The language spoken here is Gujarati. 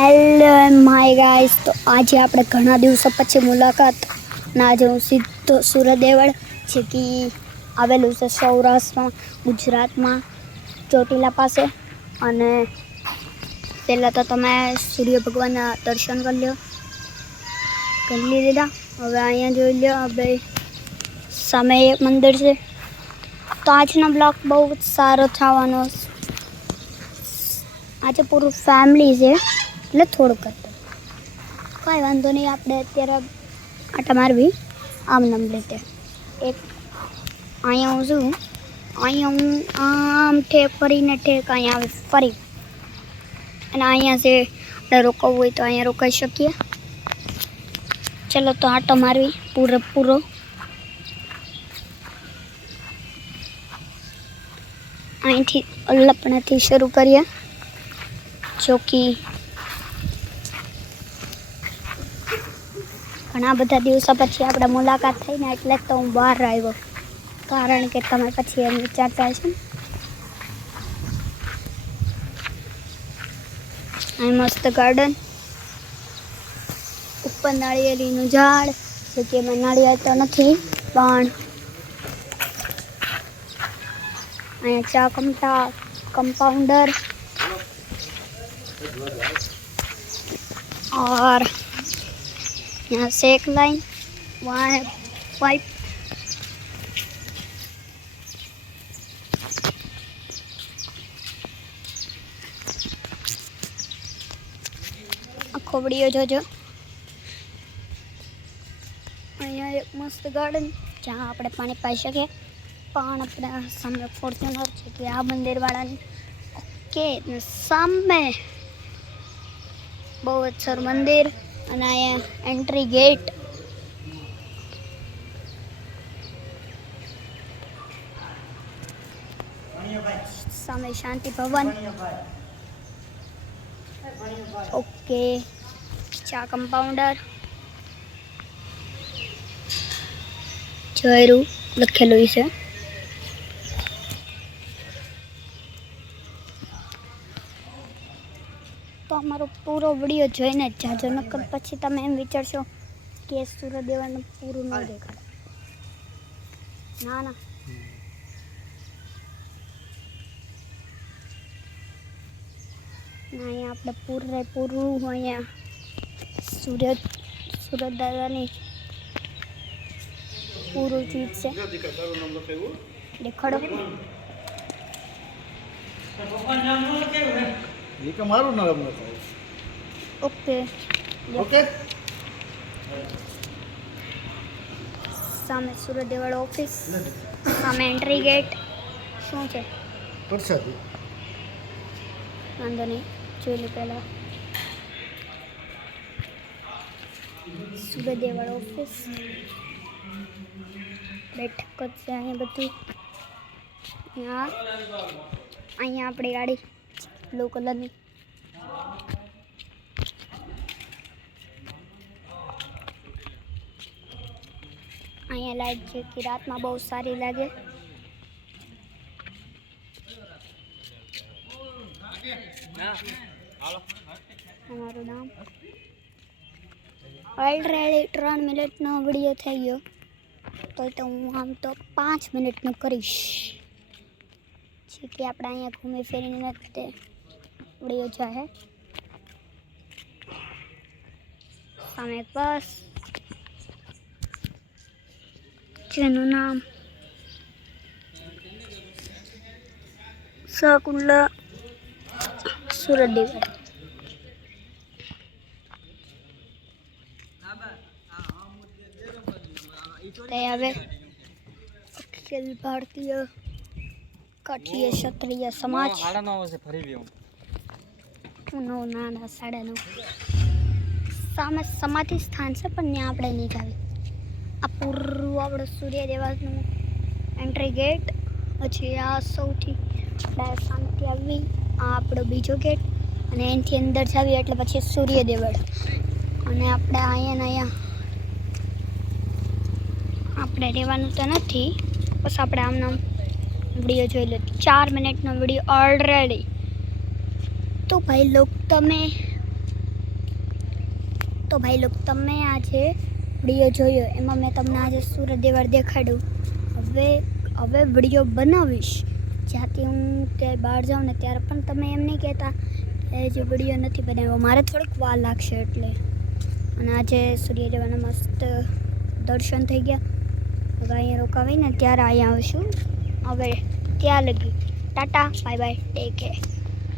હેલો માય ગાઈસ, તો આજે આપણે ઘણા દિવસો પછી મુલાકાત ના આજે હું સીધો સુરત દેવળ છે કે આવેલું છે સૌરાષ્ટ્રમાં ગુજરાતમાં ચોટીલા પાસે. અને પહેલાં તો તમે સૂર્ય ભગવાનના દર્શન કરી લીધા. હવે અહીંયા જોઈ લો, હવે સામે એક મંદિર છે. તો આજનો બ્લોગ બહુ સારો થવાનો. આજે પૂરું ફેમિલી છે એટલે થોડુંક કરતું કાંઈ વાંધો નહીં. આપણે અત્યારે આટા મારવી આમ નામ રીતે એક અહીંયા હું છું, અહીંયા હું આમ ઠેક ફરીને ઠેક અહીંયા આવે ફરી, અને અહીંયા છે આપણે રોકાવું હોય તો અહીંયા રોકાઈ શકીએ. ચલો તો આટો મારવી પૂરેપૂરો. અહીંથી અલ્લપણાથી શરૂ કરીએ. જો કે ઘણા બધા દિવસો પછી આપણે મુલાકાત થઈને એટલે જ તો હું બહાર આવ્યો, કારણ કે તમે પછી એમ વિચારતા હશો ને. અહીં મસ્ત ગાર્ડન, ઉપર નાળિયેરીનું ઝાડ છે કે એમાં નાળિયેર તો નથી, પણ અહીંયા ચા कंपाउंडर और यहाँ से एक लाइन, वहाँ है पाइप. आखो विडियो जोजो. અહીંયા એક મસ્ત ગાર્ડન જ્યાં આપણે પાણી પાઈ શકીએ, પણ આપણે સામે ફોર્ચ્યુનર છે કે આ મંદિરવાળાની. ઓકે, સામે બહુ જ સારું મંદિર, અને અહીંયા એન્ટ્રી ગેટ. સામે શાંતિ ભવન. ઓકે, ચા कंपाउंडर જયરું લખેલું છે. તો અમારો પૂરો વિડીયો જોઈને જ જાજો, નકર પછી તમે એમ વિચારશો કે સુરત દેવાનું પૂરું ન દેખાડે. ના ના, અહીંયા આપણે પૂરું અહીંયા સુરત દાદાની પૂરું ચીજ છે. દેખાડો. Okay okay. સામે સુરત દેવળ ઓફિસ, સામે એન્ટ્રી ગેટ. શું છે? પ્રસાદી. વાંધો નહીં, જોઈ લો પહેલાં. સુરત દેવળ ઓફિસ, બેઠક જ છે અહીંયા બધી. અહીંયા આપણી ગાડી બ્લુ કલરની. અહીંયા લાઈટ છે કે રાતમાં બહુ સારી લાગે. અમારું નામ. ઓલરેડી 3 મિનિટનો વિડીયો થઈ ગયો, તો હું આમ તો 5 મિનિટનું કરીશ. છે કે આપણે અહીંયા ઘૂમી ફેરીને તે વિડીયો જાય. સામે બસ જેનું નામ સકુલ્લા સુરત દેવળ. હવે અખિલ ભારતીય કાઠીય ક્ષત્રિય સમાજ. 9:30 9:30. સામે સમાધિ સ્થાન છે, પણ ત્યાં આપણે નહીં જાવી. આ પૂરું આપણું સૂર્ય દેવળનું એન્ટ્રી ગેટ. પછી આ સૌથી શાંતિ આવી, આ આપણો બીજો ગેટ, અને એનાથી અંદર જાવી એટલે પછી સૂર્ય દેવળ. અને આપણે અહીંયા આપણે રહેવાનું તો નથી, બસ આપણે આમનામ વિડીયો જોઈ લો. 4 મિનિટનો વિડીયો ઓલરેડી. તો ભાઈ લોગ, તમે તો ભાઈ લોક તમે આજે વિડીયો જોયો એમાં મેં તમને આજે સૂર્યદેવર દેખાડ્યું. હવે વિડીયો બનાવીશ જ્યાંથી હું ત્યાં બહાર જાઉં ને ત્યારે પણ તમે એમ નહીં કહેતા કે જે વિડીયો નથી બનાવ્યો. મારે થોડીક વાર લાગશે એટલે. અને આજે સૂર્યદેવના મસ્ત દર્શન થઈ ગયા. હવે અહીંયા રોકાવીને ત્યારે અહીંયા આવીશું. હવે ત્યાં લગી Tata bye bye take care.